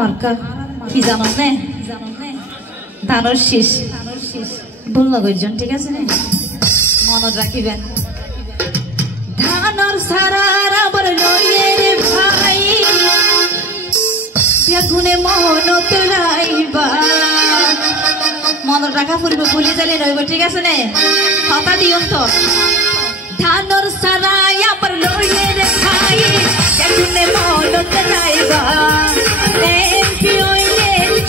মার্কা কি জানো না ধানের শীষ ভুল না কইজন ঠিক আছে না মনে রাখিবেন ধানের সারার আবার লইয়ে রে ভাই বেগুনে মনত রাইবা মনে রাখা পড়বে ভুলে যালে রইব ঠিক আছে না কথা দিও তো ধানের সারাই আবার লইয়ে রে ভাই বেগুনে মনত রাইবা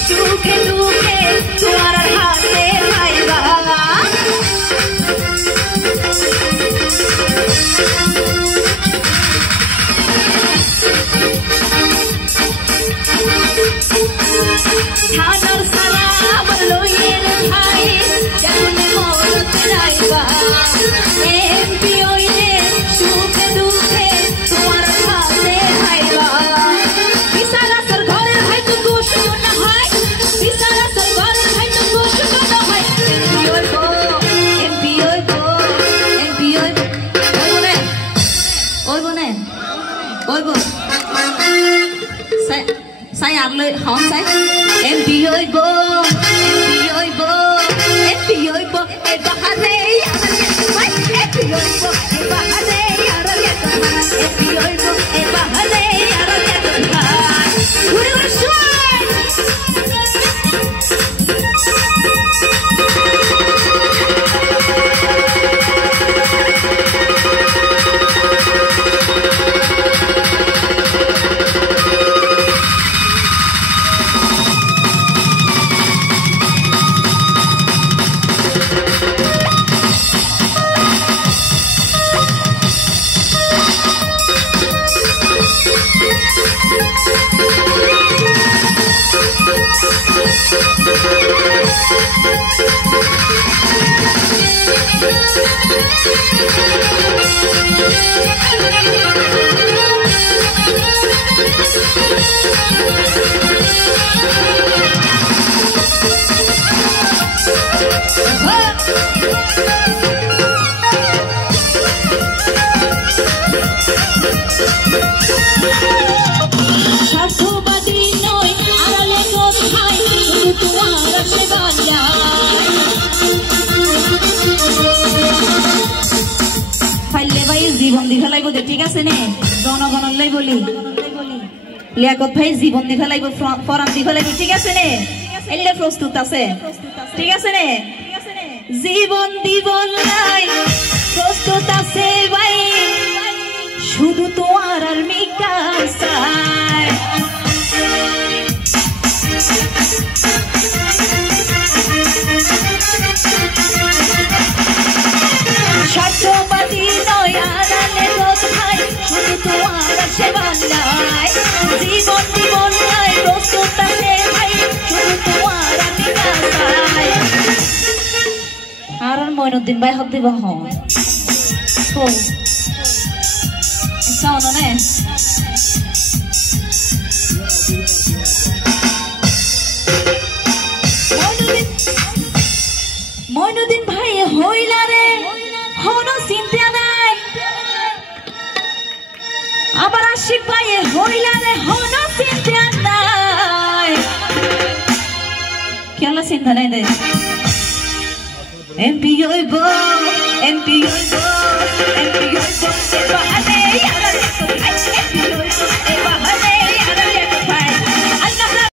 সুখে দুঃখে তোমার হাতে পাইবা ধানের সারা আমার লইয়ের ভাই যেমন মনত রাইবা এমপি হইলে সুখে দুঃখে তোমার হাতে পাইবা sai ănเลยหอม sai em đi ơi bố em đi ơi bố em bà hát đi em đi ơi bố em bà hát đi em đi ơi bố em bà hát đi জীবন দি ফেলাইব দে ঠিক আছে নে জনগণের লাই বলি লিয়াকত ভাই জীবন দি ফেলাইব from দি ফেলাইব ঠিক আছে নে এলে প্রস্তুত আছে ঠিক আছে নে জীবন দিব লাই প্রস্তুত আছে ভাই শুধু তোমার আর মিকার চাই স্বার্থবাদী নয় আড়ালে রোদ ভাই শুধু তোমার সেবা নাই জীবন জীবন নাই প্রস্তুত আছে ভাই শুধু তোমার আমি চাই আর মইনুদ্দিন ভাই হক দিব হ ও সাউন্ড নে মইনুদ্দিন ভাই হইলা রে হনো চিন্তা নাই আবার আশিক ভাই হইলা রে হনো চিন্তা নাই কেন চিন্তা নাই দে এমপি হইব এমপি হইব এমপি হইব